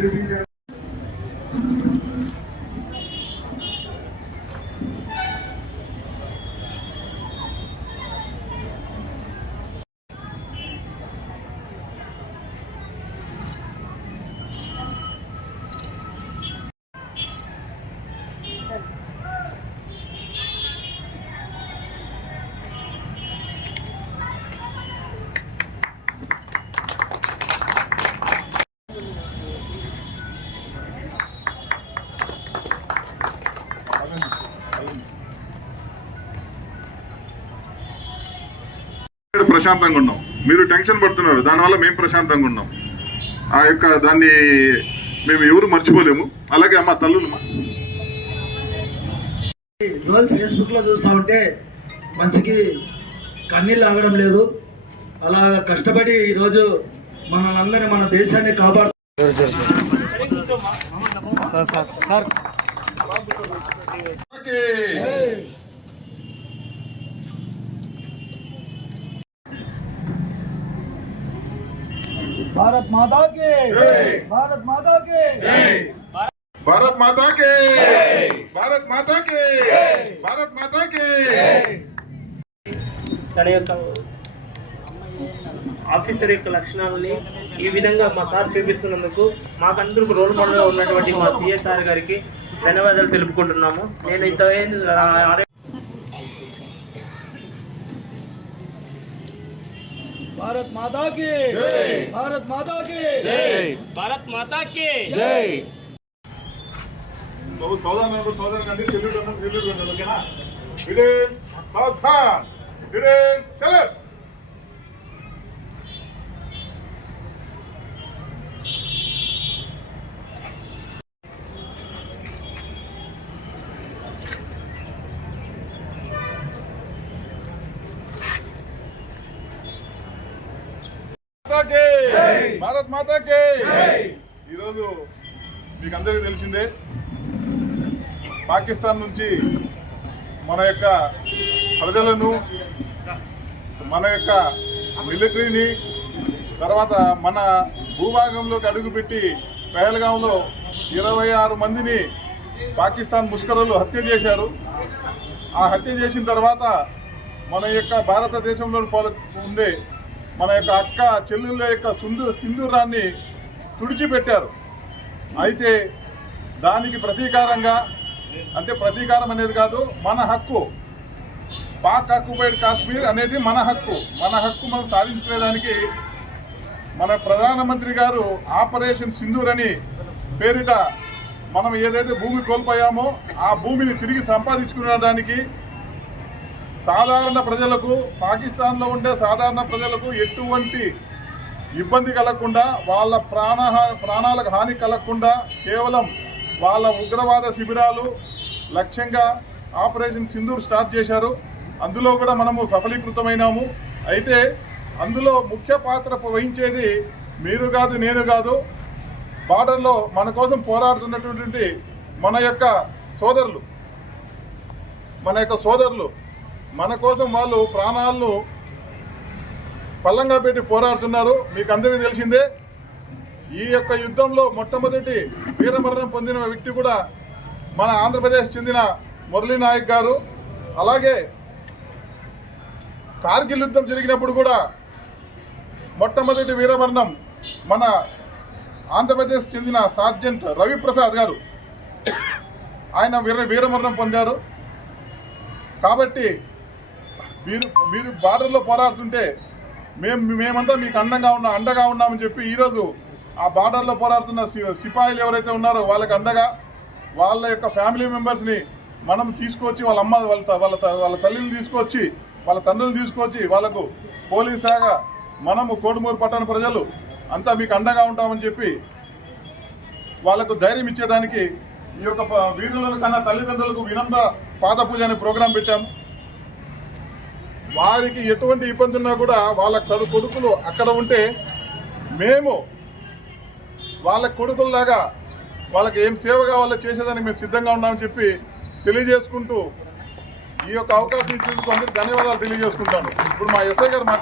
నిరూపించారు. ప్రశాంతంగా ఉన్నాం, మీరు టెన్షన్ పడుతున్నారు, దానివల్ల మేము ప్రశాంతంగా ఉన్నాం. ఆ యొక్క దాన్ని మేము ఎవరు మర్చిపోలేము. అలాగే అమ్మ తల్లులు రోజు ఫేస్బుక్లో చూస్తూ ఉంటే మనిషికి కన్నీళ్ళు ఆగడం లేదు. అలా కష్టపడి ఈరోజు మనందరినీ మన దేశాన్ని కాపాడు भारत माता के भारत माता के भारत माता के भारत माता के भारत माता के తన యొక్క ఆఫీసర్ యొక్క లక్షణాలని ఈ విధంగా మా సార్ చూపిస్తున్నందుకు మాకందరూ రోల్ మోడల్గా ఉన్నటువంటి మా సిఎస్ఆర్ గారికి ధన్యవాదాలు తెలుపుకుంటున్నాము. నేను ఇంత भारत माता की भारत माता की భారత్ మాతా కి జై. సోదరులు సోదరులు సెల్యూట్ ఓకేనా? విడేన్ సావధాన్, విడేన్ సెలెక్ట్. భారత్ మాతాకి. ఈరోజు మీకు అందరికీ తెలిసిందే, పాకిస్తాన్ నుంచి మన యొక్క ప్రజలను, మన యొక్క మిలిటరీని, తర్వాత మన భూభాగంలోకి అడుగుపెట్టి పహల్గాంలో 26 మందిని పాకిస్తాన్ ముష్కరులు హత్య చేశారు. ఆ హత్య చేసిన తర్వాత మన యొక్క భారతదేశంలో ఉండే మన యొక్క అక్క చెల్లెళ్ళ యొక్క సింధూరాన్ని తుడిచిపెట్టారు. అయితే దానికి ప్రతీకారంగా, అంటే ప్రతీకారం అనేది కాదు, మన హక్కు, పాక్ ఆక్యుపైడ్ కాశ్మీర్ అనేది మన హక్కు. మన హక్కు మనం సాధించుకునేదానికి మన ప్రధానమంత్రి గారు ఆపరేషన్ సింధూర్ అని పేరిట మనం ఏదైతే భూమి కోల్పోయామో ఆ భూమిని తిరిగి సంపాదించుకునేదానికి సాధారణ ప్రజలకు, పాకిస్తాన్లో ఉండే సాధారణ ప్రజలకు ఎటువంటి ఇబ్బంది కలగకుండా, వాళ్ళ ప్రాణాలకు హాని కలగకుండా కేవలం వాళ్ళ ఉగ్రవాద శిబిరాలు లక్ష్యంగా ఆపరేషన్ సింధూర్ స్టార్ట్ చేశారు. అందులో కూడా మనము సఫలీకృతమైనాము. అయితే అందులో ముఖ్య పాత్ర వహించేది మీరు కాదు, నేను కాదు, బార్డర్లో మన కోసం పోరాడుతున్నటువంటి మన యొక్క సోదరులు మన కోసం వాళ్ళు ప్రాణాలను పల్లంగా పెట్టి పోరాడుతున్నారు. మీకు అందరికీ తెలిసిందే. ఈ యొక్క యుద్ధంలో మొట్టమొదటి వీరమరణం పొందిన వ్యక్తి కూడా మన ఆంధ్రప్రదేశ్ చెందిన మురళీ నాయక్ గారు. అలాగే కార్గిల్ యుద్ధం జరిగినప్పుడు కూడా మొట్టమొదటి వీరమరణం మన ఆంధ్రప్రదేశ్ చెందిన సార్జెంట్ రవిప్రసాద్ గారు, ఆయన వీరమరణం పొందారు. కాబట్టి మీరు బార్డర్లో పోరాడుతుంటే మేమంతా మీకు అండగా ఉన్నామని చెప్పి ఈరోజు ఆ బార్డర్లో పోరాడుతున్న సిపాయిలు ఎవరైతే ఉన్నారో వాళ్ళకి అండగా వాళ్ళ యొక్క ఫ్యామిలీ మెంబర్స్ని మనం తీసుకొచ్చి, వాళ్ళ అమ్మ వాళ్ళ తల్లిని తీసుకొచ్చి, వాళ్ళ తండ్రులు తీసుకొచ్చి వాళ్ళకు పోలీస్ శాఖ, మనము కోడుమూరు పట్టణ ప్రజలు అంతా మీకు అండగా ఉంటామని చెప్పి వాళ్ళకు ధైర్యం ఇచ్చేదానికి ఈ యొక్క వీరుల కన్నా తల్లిదండ్రులకు వినమ్ర పాదపూజ అనే ప్రోగ్రాం పెట్టాము. వారికి ఎటువంటి ఇబ్బంది ఉన్నా కూడా వాళ్ళ కొడుకులు అక్కడ ఉంటే మేము వాళ్ళ కొడుకుల్లాగా వాళ్ళకి ఏం సేవ కావాలో చేసేదానికి మేము సిద్ధంగా ఉన్నామని చెప్పి తెలియజేసుకుంటూ ఈ యొక్క అవకాశం ఇచ్చినందుకు అందరికీ ధన్యవాదాలు తెలియజేసుకుంటాను. ఇప్పుడు మా ఎస్ఐ గారు